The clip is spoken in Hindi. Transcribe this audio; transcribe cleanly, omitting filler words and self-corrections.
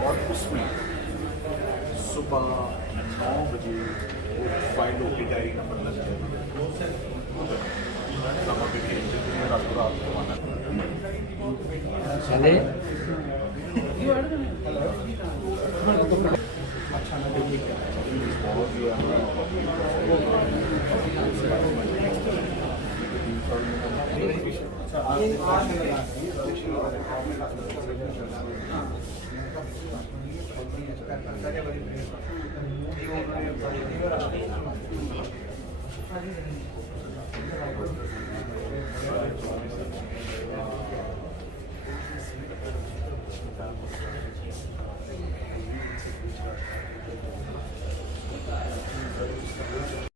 और उसमें सुबह 9 बजे फाइल होकर डायरी नंबर लग जाएगा। रातों रात को आना चले